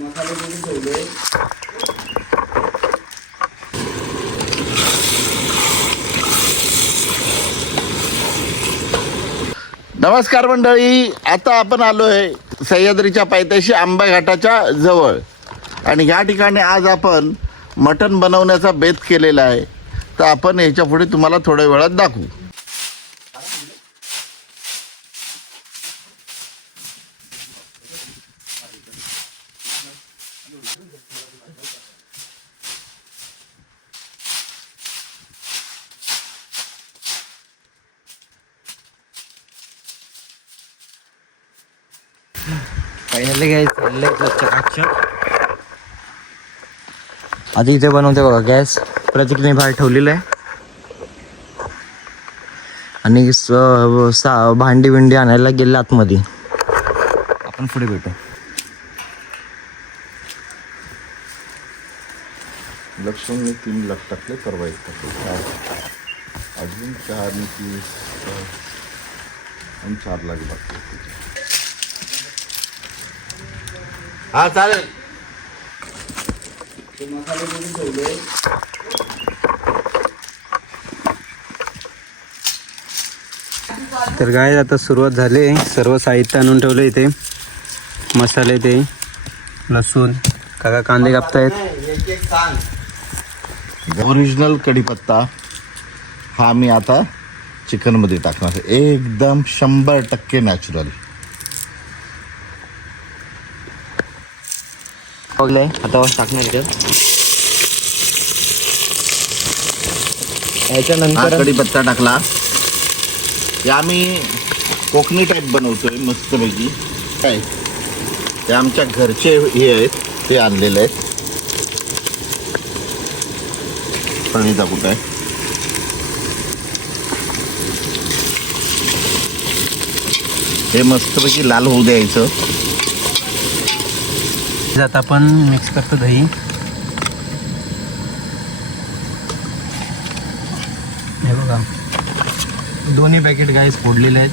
मसाले करून ठेवले. नमस्कार मंडळी, आता आपण आलोय सह्याद्रीच्या पायथ्याशी आंबा घाटाच्या जवळ आणि ह्या ठिकाणी आज आपण मटण बनवण्याचा बेत केलेला आहे. तर आपण ह्याच्या पुढे तुम्हाला थोड्या वेळात दाखवू. फायनली काय चाललंय चकाचक. आधी इथे बनवते बघा गॅस प्रतीकने बाहेर ठेवलेलं आहे आणि भांडी बिंडी आणायला गेले आतमध्ये. आपण पुढे भेटू. लक्ष्मणने 3 लाख टाकले, परवा 1 टाकले, अजून 4 आणि 30 आणि 4 लाख बाकी. हा चालेल. मसाले करून ठेवले. तर काय आता सुरुवात झाली. सर्व साहित्य आणून ठेवलं इथे. मसाले ते लसूण, काका कांदे कापतायत. ओरिजिनल कढीपत्ता हा मी आता चिकनमध्ये टाकणार आहे. एकदम 100% नॅचरल. आता टाकणार याच्यानंतर कढीपत्ता टाकला. या आम्ही कोकणी टाईप बनवतोय मस्तपैकी. काय ते आमच्या घरचे हे आहेत, ते आणलेले आहेत. फळीचा कुठं आहे. हे मस्तपैकी लाल होऊ द्यायचं. आता आपण मिक्स करतो दही. हे बघा दोन्ही पॅकेट गाईस फोडलेले आहेत.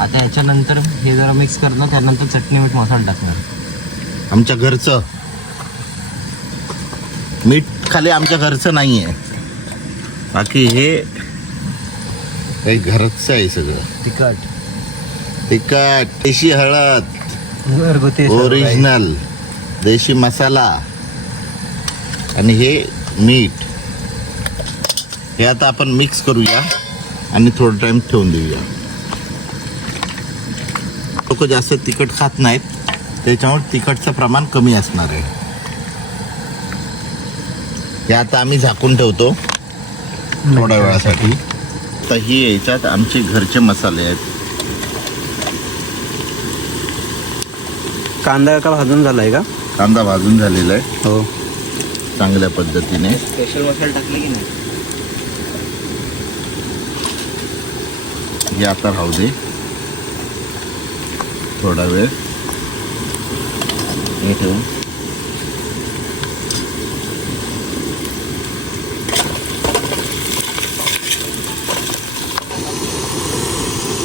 आता याच्यानंतर हे जरा मिक्स करणं, त्यानंतर चटणी मीठ मसाला टाकणार. आमच्या घरचं मीठ खाली आमच्या घरचं नाही आहे, बाकी हे घरचं आहे सगळं. तिखट देशी हळद, घरगुती ओरिजिनल देशी मसाला आणि हे मीठ. हे आता आपण मिक्स करूया आणि थोडं टाइम ठेवून देऊया. लोक जास्त तिखट खात नाहीत, त्याच्यामुळे तिखटचं प्रमाण कमी असणार आहे. हे आता आम्ही झाकून ठेवतो थोड्या वेळासाठी. तर ही याच्यात आमचे घरचे मसाले आहेत. कांदा का भाजून झालाय का? कांदा भाजून झालेला आहे हो, चांगल्या पद्धतीने. स्पेशल मसाला टाकले की नाही? हे आता राहू दे थोडा वेळ. हे ठेवून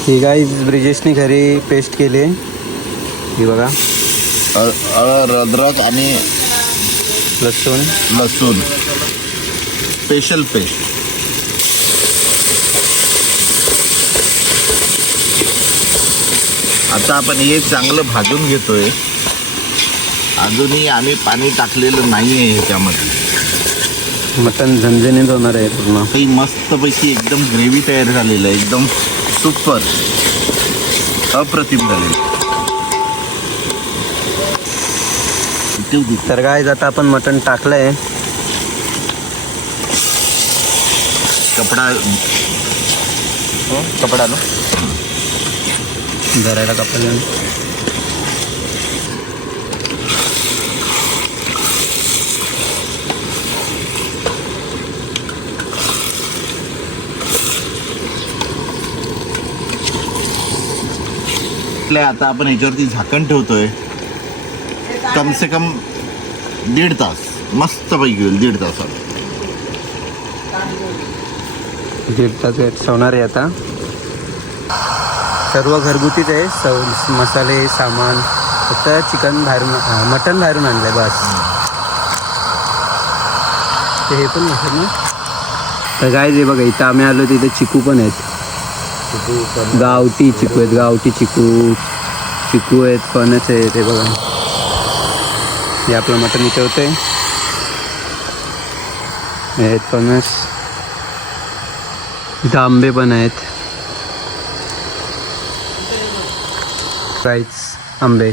ही गाई ब्रिजेशने घरी पेस्ट केली. ही बघा अद्रक आणि लसूण स्पेशल पेस्ट. आता आपण हे चांगलं भाजून घेतोय. अजूनही आम्ही पाणी टाकलेलं नाही आहे ह्याच्यामध्ये. मटण झणझणीत होणार आहे पूर्ण. काही मस्तपैकी एकदम ग्रेव्ही तयार झालेलं आहे. एकदम सुपर अप्रतिम झालेलं. तर काय आता आपण मटण टाकलंय. कपडा ना धरायला कपडा. आता आपण ह्याच्यावरती झाकण ठेवतोय. कम से कम 1.5 तास मस्त पैकी होईल. 1.5 तासात 1.5 तास होणार आहे. आता सर्व घरगुतीच आहे. मसाले सामान फक्त चिकन बाहेरून मटन बाहेरून आणलंय बस. ते हे पण नसेल ना. तर काय जे बघा इथं आम्ही आलो तिथे चिकू पण आहेत. गावठी चिकू आहेत, गावठी चिकू आहेत, फणस आहे. ते बघा हे आपलं मटण इथे होते. हे आहेत फणस. इथं आंबे पण आहेत. प्राईस आंबे.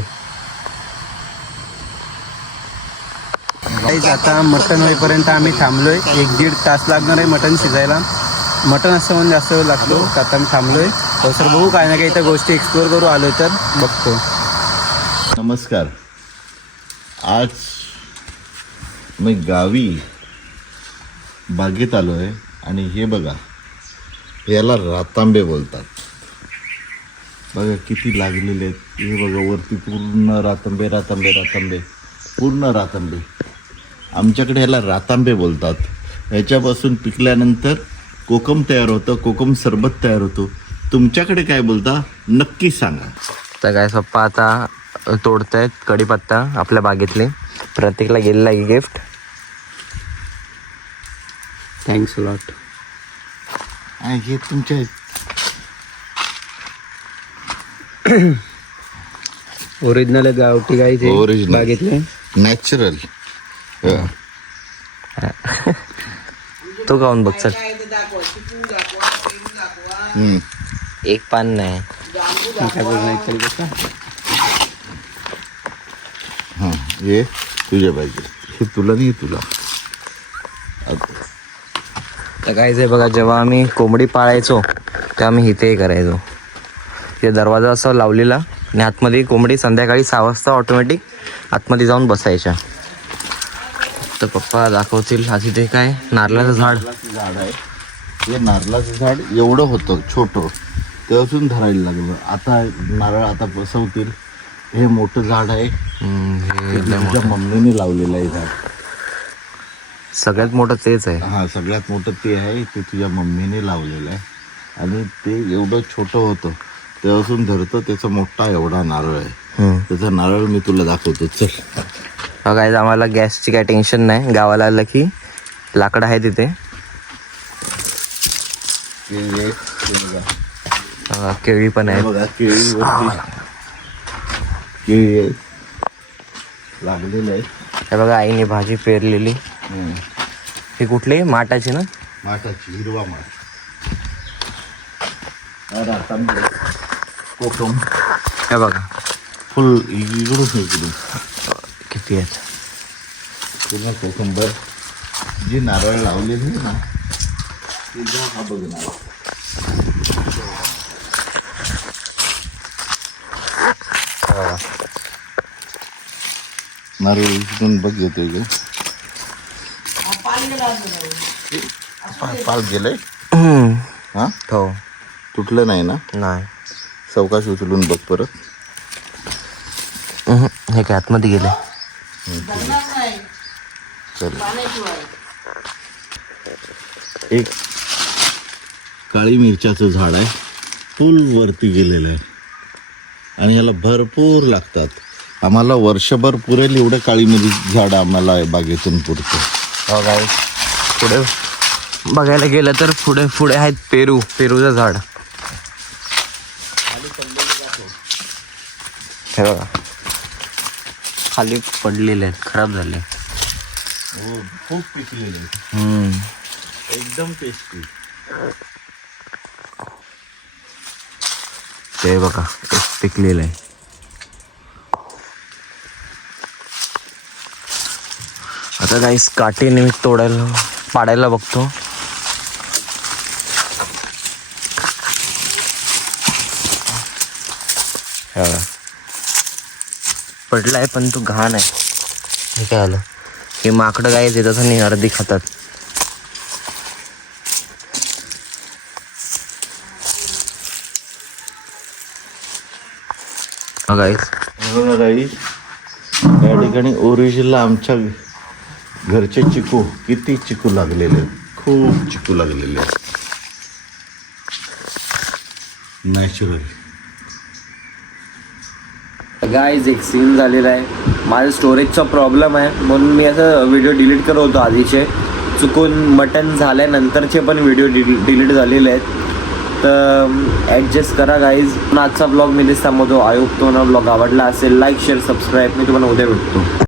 आता मटण होईपर्यंत आम्ही थांबलोय. 1-1.5 तास लागणार आहे मटण शिजायला. मटण असं म्हणून जास्त वेळ लागतो. तर आता मी थांबलोय. हो सर, बघू काय ना काही त्या गोष्टी एक्सप्लोअर करू आलोय तर बघतो. नमस्कार. आज मी गावी बागेत आलो आहे आणि हे बघा, याला रातांबे बोलतात. बघा किती लागलेले आहेत. हे बघा वरती पूर्ण रातांबे रातांबे रातांबे पूर्ण रातांबे. आमच्याकडे याला रातांबे बोलतात. ह्याच्यापासून पिकल्यानंतर कोकम तयार होतं, कोकम सरबत तयार होतो. तुमच्याकडे काय बोलता नक्की सांगा. तर काय पप्पा आता तोडतायत कढीपत्ता आपल्या बागेतले. प्रत्येकला गेलेला आहे गिफ्ट. Thanks lot. आणि हे तुमच्या ओरिजिनल गावठी गाई ते Original. बागेतले. नॅचरल. तो खाऊन बघ चल. एक पान नाही. काय बोलणार हां हे तुझ्या पाहिजे. हे तुला नाही तुला. तर काय जे बघा, जेव्हा आम्ही कोंबडी पाळायचो तेव्हा आम्ही इथे करायचो. ते दरवाजा असं लावलेला आणि आतमध्ये कोंबडी संध्याकाळी 6 वाजता ऑटोमॅटिक आतमध्ये जाऊन बसायच्या. तर पप्पा दाखवतील. आज इथे काय नारळाचं झाड आहे. हे नारळाचं झाड एवढं होतं छोटं, तेव्हापासून धरायला लागलं. आता नारळ आता बसवतील. हे मोठं झाड आहे. हे तुझ्या मम्मीने लावलेलं आहे झाड. सगळ्यात मोठं तेच आहे. हां सगळ्यात मोठं ते आहे. ते तुझ्या मम्मीने लावलेलं आहे आणि ते एवढं छोटं होतं तेव्हापासून धरतं. त्याचा मोठा एवढा नारळ आहे. त्याचा नारळ मी तुला दाखवतो चल. काय आम्हाला गॅसची काय टेन्शन नाही. गावाला आलं की लाकडं आहे तिथे. केळी पण आहे बघा केळी केळी लागलेले आहेत. हे बघा आईने भाजी पेरलेली. ही कुठली माठाची ना. माठाची हिरवा माठ. रातांबे कोकम. हे बघा फुल इकडून किती आहेत. पूर्ण कोकंबर. जी नारळ लावलेली आहे ना ती हा बघ नारळ. नारळ इकडून बघ येतोय ग. पाल गेलंय. हा हो तुटलं नाही ना. नाही. चौकाश उचलून बघ परत. हे काय आतमध्ये गेले. चल एक काळी मिरच्याचं झाड आहे. फुल वरती गेलेलं आहे आणि ह्याला भरपूर लागतात. आम्हाला वर्षभर पुरेल एवढं काळी मिरची झाड आम्हाला बागेतून पुरतं. हो काय पुढे बघायला गेलं तर पुढे आहेत पेरूचं झाड. हे बघा खाली पडलेले आहेत, खराब झाले. हो खूप पिकलेले आहेत. एकदम टेस्टी. ते बघा एक पिकलेलं आहे. आता काहीच काठीने मी पाडायला बघतो. पडलाय पण तो घाण आहे. हे काय आलं. हे माकडं काय येतात आणि अर्धी खातात. या ठिकाणी ओरिजिनल आमच्या घरचे चिकू. किती चिकू लागलेले, खूप चिकू लागलेले नॅचरल. गाईज एक सीन झालेला आहे, माझं स्टोरेजचा प्रॉब्लेम आहे म्हणून मी असं व्हिडिओ डिलीट करत होतो आधीचे, चुकून मटन झाल्यानंतरचे पण व्हिडिओ डिलीट झालेले आहेत, तर ॲडजस्ट करा गाईज. पण आजचा ब्लॉग मी थांबवतो. आय होप तुम्हाला ब्लॉग आवडला असेल. Like share subscribe. मी तुम्हाला उद्या भेटतो.